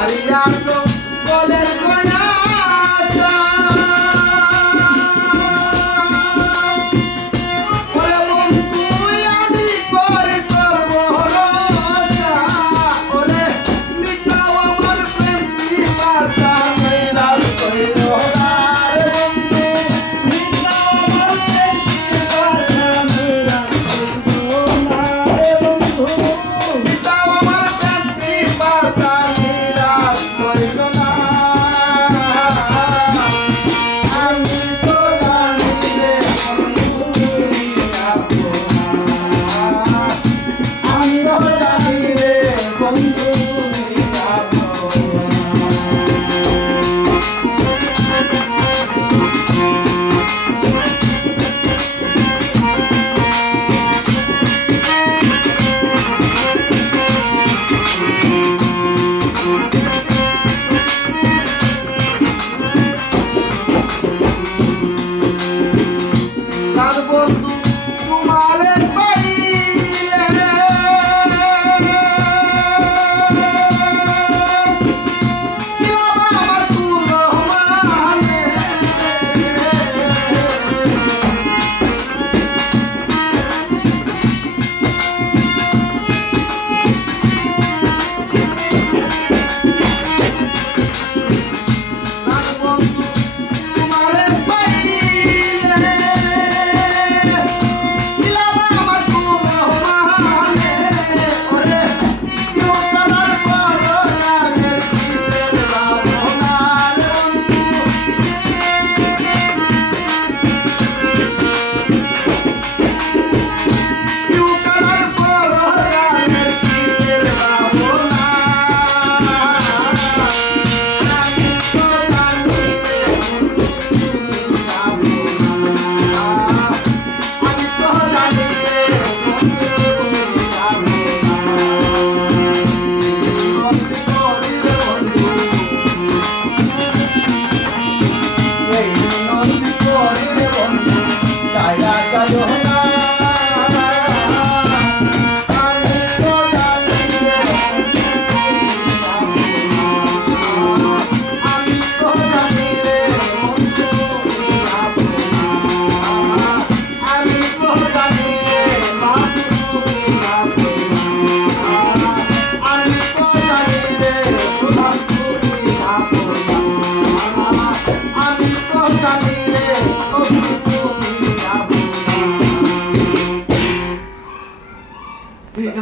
Maria